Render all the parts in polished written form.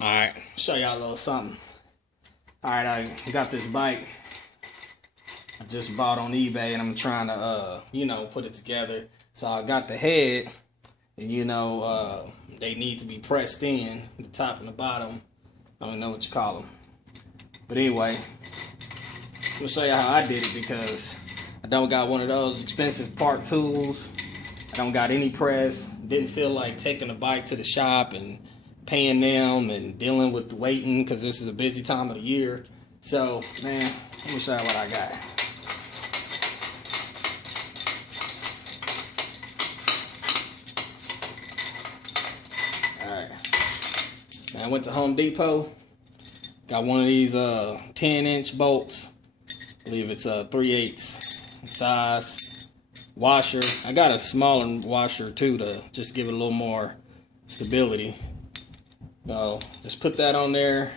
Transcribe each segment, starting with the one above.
Alright, show y'all a little something. Alright, I got this bike I just bought on eBay, and I'm trying to, put it together. So I got the head, and, they need to be pressed in, the top and the bottom. I don't know what you call them. But anyway, I'm going to show you how I did it, because I don't got one of those expensive part tools. I don't got any press. Didn't feel like taking the bike to the shop and paying them and dealing with waiting, because this is a busy time of the year. So, man, let me show you what I got. Alright. I went to Home Depot. Got one of these 10-inch bolts. I believe it's 3/8 size washer. I got a smaller washer too to just give it a little more stability. So just put that on there.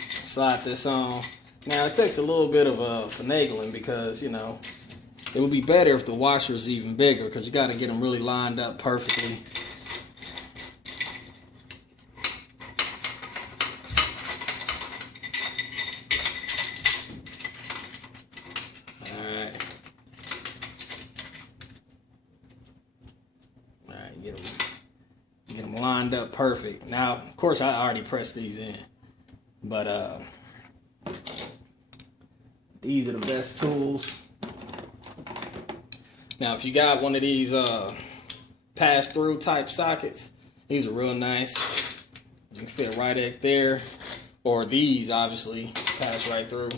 Slide this on. Now it takes a little bit of finagling, because it would be better if the washer is even bigger, because you got to get them really lined up perfectly. Get them lined up perfect. Now, of course, I already pressed these in, but these are the best tools. Now, if you got one of these pass-through type sockets, these are real nice. You can fit right at there, or these obviously pass right through.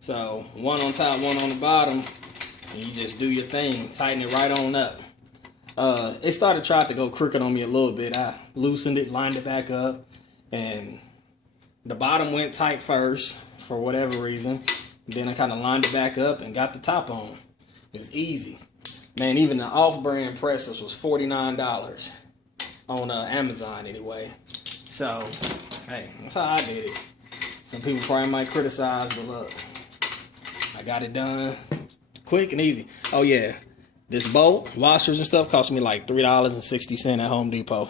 So one on top, one on the bottom, and you just do your thing, tighten it right on up. It tried to go crooked on me a little bit. I loosened it, lined it back up, and the bottom went tight first for whatever reason. Then I kind of lined it back up and got the top on. It's easy. Man, even the off-brand presses was $49 on Amazon anyway. So, hey, that's how I did it. Some people probably might criticize, but look, I got it done quick and easy. Oh yeah. This bolt, washers and stuff cost me like $3.60 at Home Depot.